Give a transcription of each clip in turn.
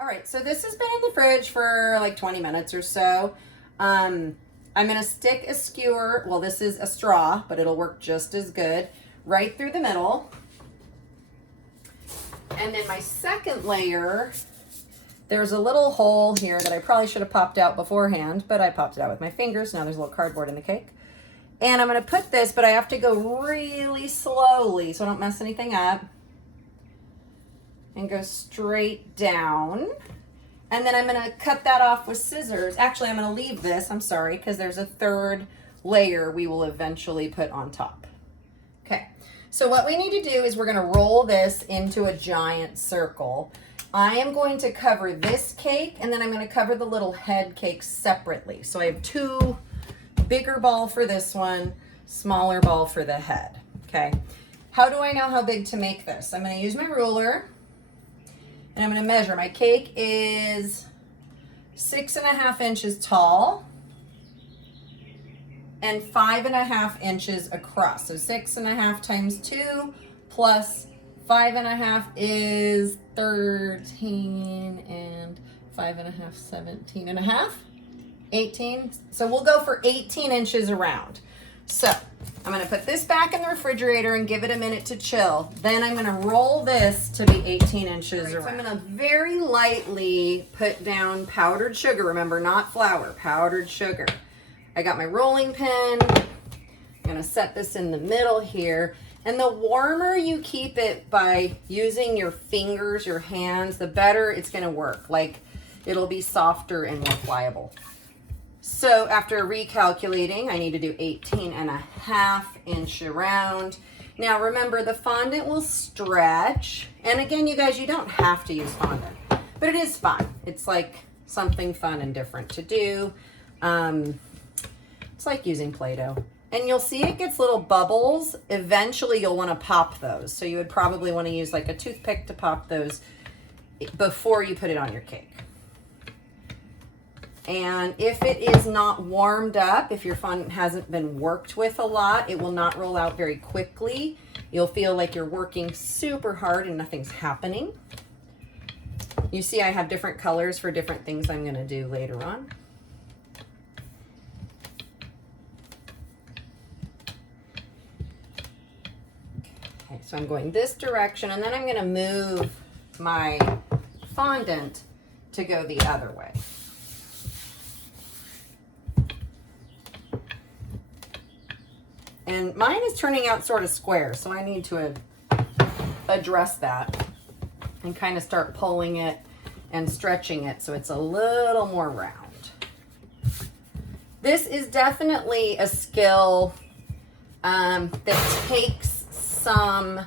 All right, so this has been in the fridge for like 20 minutes or so. I'm gonna stick a skewer, well, this is a straw, but it'll work just as good, right through the middle. And then my second layer, there's a little hole here that I probably should have popped out beforehand, but I popped it out with my fingers. Now there's a little cardboard in the cake. And I'm gonna put this, but I have to go really slowly so I don't mess anything up. And go straight down. And then I'm gonna cut that off with scissors. Actually, I'm gonna leave this, I'm sorry, because there's a third layer we will eventually put on top. Okay, so what we need to do is we're gonna roll this into a giant circle. I am going to cover this cake, and then I'm gonna cover the little head cake separately. So I have two bigger ball for this one, smaller ball for the head, okay? How do I know how big to make this? I'm gonna use my ruler, and I'm gonna measure. My cake is 6.5 inches tall and 5.5 inches across. So 6.5 times 2 plus 5.5 is 13 and 5.5, 17.5, 18. So we'll go for 18 inches around. So I'm gonna put this back in the refrigerator and give it a minute to chill. Then I'm gonna roll this to be 18 inches around. So I'm gonna very lightly put down powdered sugar. Remember, not flour, powdered sugar. I got my rolling pin. I'm gonna set this in the middle here. And the warmer you keep it by using your fingers, your hands, the better it's gonna work. Like, it'll be softer and more pliable. So after recalculating, I need to do 18.5 inch around. Now remember, the fondant will stretch. And again, you guys, you don't have to use fondant, but it is fun. It's like something fun and different to do. It's like using Play-Doh. And you'll see it gets little bubbles. Eventually you'll want to pop those. So you would probably want to use like a toothpick to pop those before you put it on your cake. And if it is not warmed up, if your fondant hasn't been worked with a lot, it will not roll out very quickly. You'll feel like you're working super hard and nothing's happening. You see I have different colors for different things I'm gonna do later on. Okay, so I'm going this direction, and then I'm gonna move my fondant to go the other way. And mine is turning out sort of square, so I need to address that and kind of start pulling it and stretching it so it's a little more round. This is definitely a skill that takes some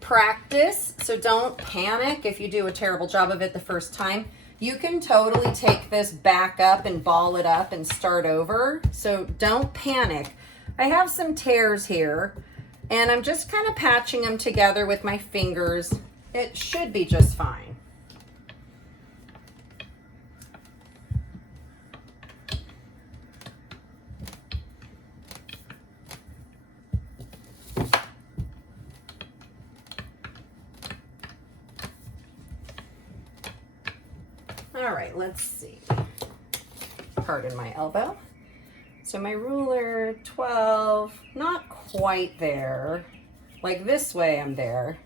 practice, so don't panic if you do a terrible job of it the first time. You can totally take this back up and ball it up and start over, so don't panic. I have some tears here, and I'm just kind of patching them together with my fingers. It should be just fine. All right, let's see. Pardon my elbow. So my ruler, 12, not quite there. Like this way I'm there,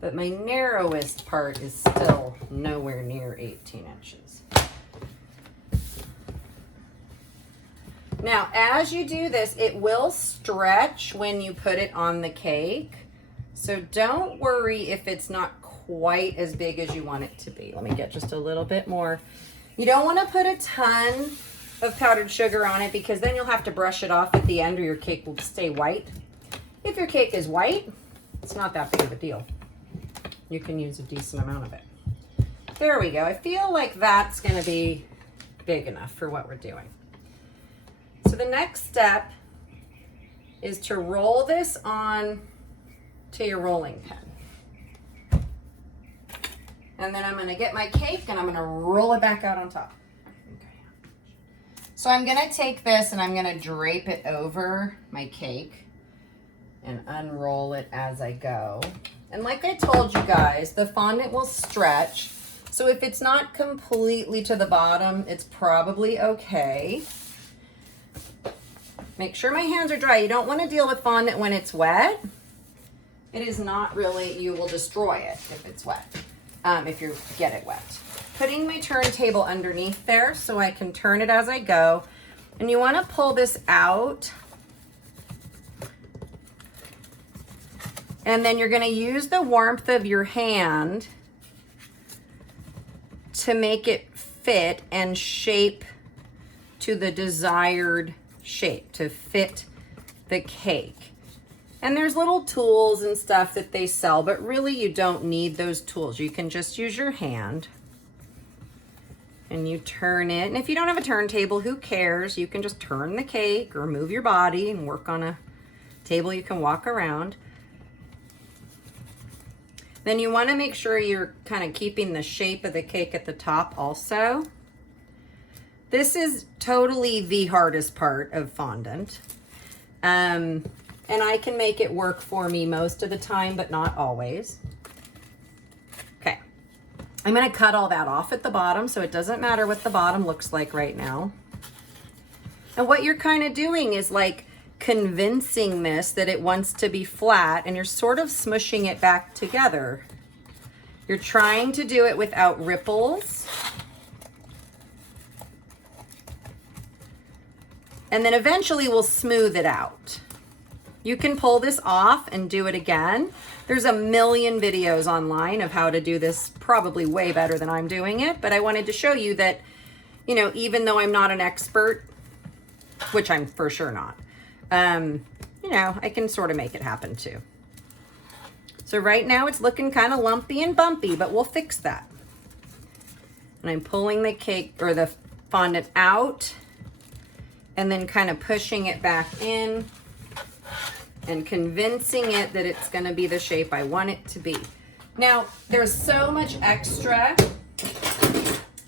but my narrowest part is still nowhere near 18 inches. Now, as you do this, it will stretch when you put it on the cake. So don't worry if it's not quite as big as you want it to be. Let me get just a little bit more. You don't want to put a ton of powdered sugar on it, because then you'll have to brush it off at the end or your cake will stay white. If your cake is white, it's not that big of a deal. You can use a decent amount of it. There we go. I feel like that's going to be big enough for what we're doing. So the next step is to roll this on to your rolling pin. And then I'm going to get my cake and I'm going to roll it back out on top. So I'm gonna take this and I'm gonna drape it over my cake and unroll it as I go. And like I told you guys, the fondant will stretch. So if it's not completely to the bottom, it's probably okay. Make sure my hands are dry. You don't want to deal with fondant when it's wet. It is not really, you will destroy it if it's wet, if you get it wet. Putting my turntable underneath there so I can turn it as I go. And you want to pull this out. And then you're going to use the warmth of your hand to make it fit and shape to the desired shape, to fit the cake. And there's little tools and stuff that they sell, but really you don't need those tools. You can just use your hand and you turn it. And if you don't have a turntable, who cares? You can just turn the cake or move your body and work on a table you can walk around. Then you want to make sure you're kind of keeping the shape of the cake at the top also. This is totally the hardest part of fondant. And I can make it work for me most of the time, but not always. Okay. I'm going to cut all that off at the bottom, so it doesn't matter what the bottom looks like right now. And what you're kind of doing is like convincing this that it wants to be flat, and you're sort of smushing it back together. You're trying to do it without ripples. And then eventually we'll smooth it out. You can pull this off and do it again. There's a million videos online of how to do this, probably way better than I'm doing it, but I wanted to show you that, you know, even though I'm not an expert, which I'm for sure not, you know, I can sort of make it happen too. So right now it's looking kind of lumpy and bumpy, but we'll fix that. And I'm pulling the cake or the fondant out and then kind of pushing it back in and convincing it that it's going to be the shape I want it to be. Now, there's so much extra.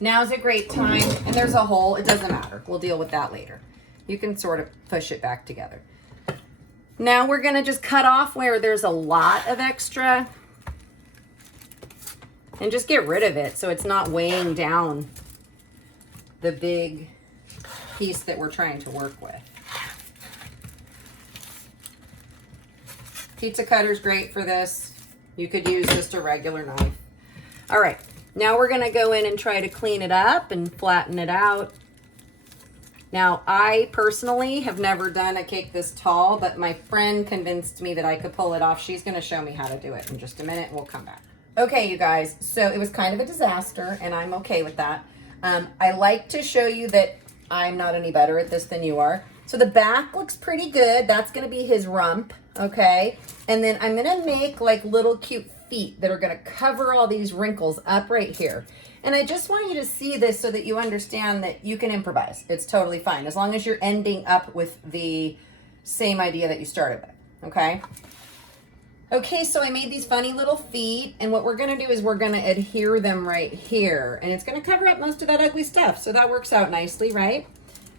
Now's a great time. And there's a hole. It doesn't matter. We'll deal with that later. You can sort of push it back together. Now we're going to just cut off where there's a lot of extra and just get rid of it so it's not weighing down the big piece that we're trying to work with. Pizza cutter's great for this. You could use just a regular knife. All right, now we're going to go in and try to clean it up and flatten it out. Now, I personally have never done a cake this tall, but my friend convinced me that I could pull it off. She's going to show me how to do it in just a minute. We'll come back. Okay, you guys, so it was kind of a disaster, and I'm okay with that. I like to show you that I'm not any better at this than you are. So the back looks pretty good. That's going to be his rump, okay? And then I'm going to make like little cute feet that are going to cover all these wrinkles up right here. And I just want you to see this so that you understand that you can improvise. It's totally fine, as long as you're ending up with the same idea that you started with, okay? Okay, so I made these funny little feet, and what we're gonna do is we're gonna adhere them right here, and it's gonna cover up most of that ugly stuff, so that works out nicely, right?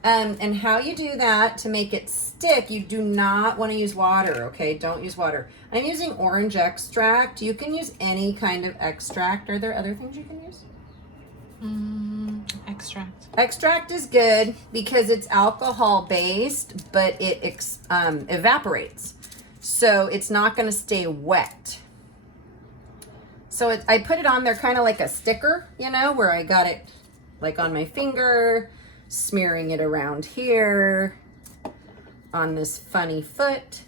And how you do that to make it stick, you do not wanna use water, okay? Don't use water. I'm using orange extract. You can use any kind of extract. Are there other things you can use? Extract. Extract is good because it's alcohol based, but it evaporates. So it's not going to stay wet. So I put it on there kind of like a sticker, you know, where I got it like on my finger, smearing it around here on this funny foot.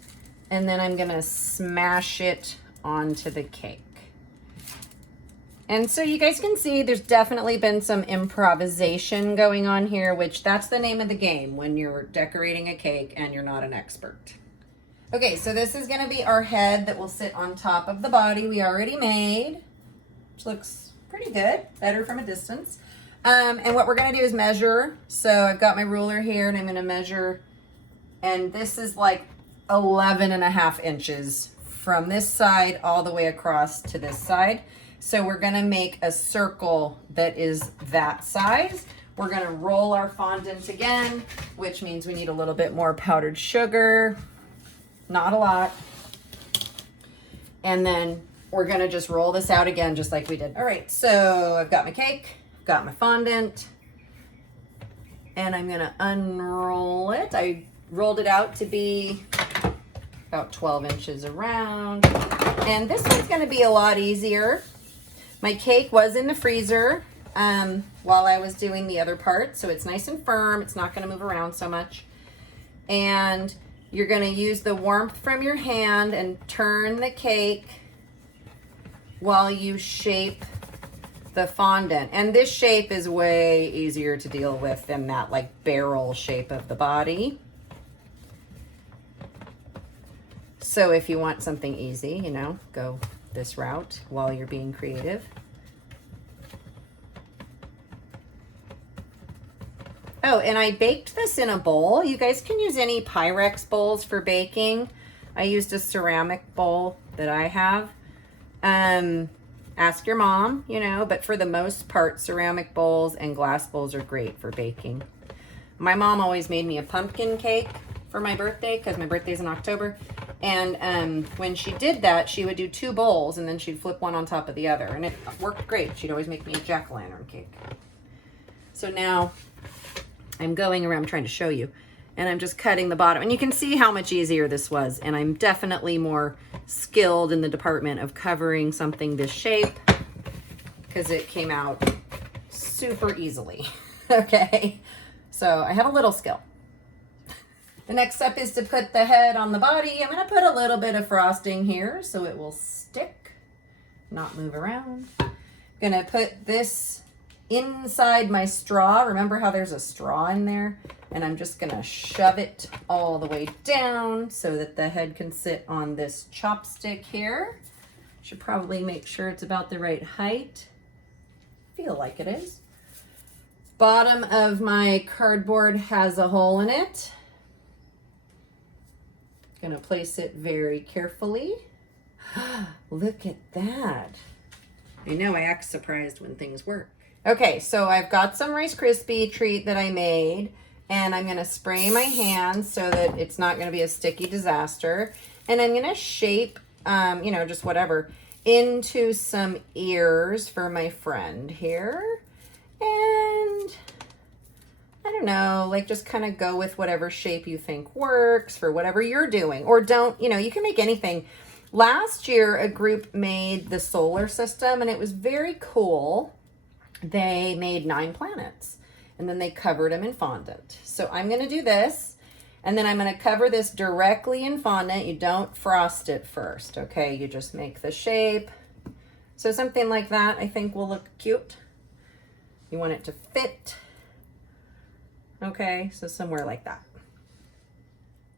And then I'm going to smash it onto the cake. And so you guys can see there's definitely been some improvisation going on here, which that's the name of the game when you're decorating a cake and you're not an expert. Okay, so this is going to be our head that will sit on top of the body we already made, which looks pretty good, better from a distance. And what we're going to do is measure. So I've got my ruler here and I'm going to measure, and this is like 11.5 inches from this side all the way across to this side. So we're gonna make a circle that is that size. We're gonna roll our fondant again, which means we need a little bit more powdered sugar, not a lot. And then we're gonna just roll this out again, just like we did. All right, so I've got my cake, got my fondant, and I'm gonna unroll it. I rolled it out to be about 12 inches around. And this one's gonna be a lot easier. My cake was in the freezer while I was doing the other part, so it's nice and firm. It's not gonna move around so much. And you're gonna use the warmth from your hand and turn the cake while you shape the fondant. And this shape is way easier to deal with than that like barrel shape of the body. So if you want something easy, you know, go this route while you're being creative. Oh, and I baked this in a bowl. You guys can use any Pyrex bowls for baking. I used a ceramic bowl that I have. Ask your mom, you know, but for the most part, ceramic bowls and glass bowls are great for baking. My mom always made me a pumpkin cake for my birthday because my birthday's in October. And when she did that, she would do 2 bowls and then she'd flip one on top of the other. And it worked great. She'd always make me a jack-o'-lantern cake. So now I'm going around trying to show you. And I'm just cutting the bottom. And you can see how much easier this was. And I'm definitely more skilled in the department of covering something this shape because it came out super easily. Okay, so I have a little skill. The next step is to put the head on the body. I'm gonna put a little bit of frosting here so it will stick, not move around. Gonna put this inside my straw. Remember how there's a straw in there? And I'm just gonna shove it all the way down so that the head can sit on this chopstick here. Should probably make sure it's about the right height. Feel like it is. Bottom of my cardboard has a hole in it. Gonna place it very carefully. Look at that. I know I act surprised when things work. Okay, so I've got some Rice Krispie treat that I made, and I'm gonna spray my hands so that it's not gonna be a sticky disaster. And I'm gonna shape, you know, just whatever, into some ears for my friend here. And I don't know, like just kind of go with whatever shape you think works for whatever you're doing. Or don't, you know, you can make anything. Last year, a group made the solar system, and it was very cool. They made 9 planets, and then they covered them in fondant. So I'm going to do this, and then I'm going to cover this directly in fondant. You don't frost it first, okay? You just make the shape. So something like that I think will look cute. You want it to fit. Okay, so somewhere like that.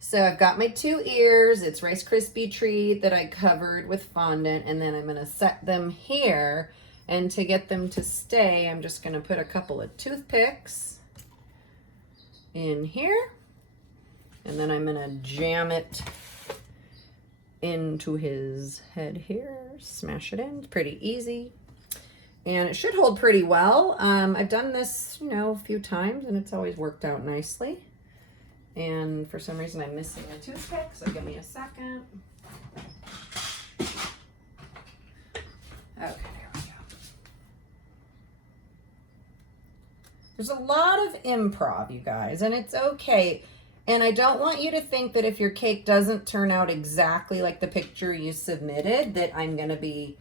So I've got my 2 ears. It's Rice Krispie treat that I covered with fondant, and then I'm gonna set them here. And to get them to stay, I'm just gonna put a couple of toothpicks in here, and then I'm gonna jam it into his head here, smash it in. It's pretty easy. And it should hold pretty well. I've done this, you know, a few times, and it's always worked out nicely. And for some reason, I'm missing a toothpick, so give me a second. Okay, there we go. There's a lot of improv, you guys, and it's okay. And I don't want you to think that if your cake doesn't turn out exactly like the picture you submitted, that I'm going to be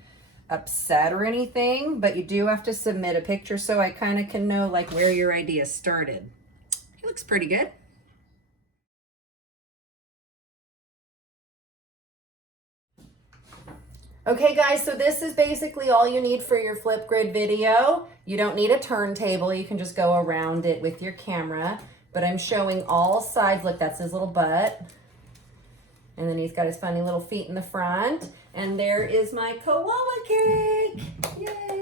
upset or anything, but you do have to submit a picture so I kind of can know like where your idea started. It looks pretty good. Okay guys, so this is basically all you need for your Flipgrid video. You don't need a turntable, you can just go around it with your camera, but I'm showing all sides. Look, that's his little butt. And then he's got his funny little feet in the front. And there is my koala cake. Yay!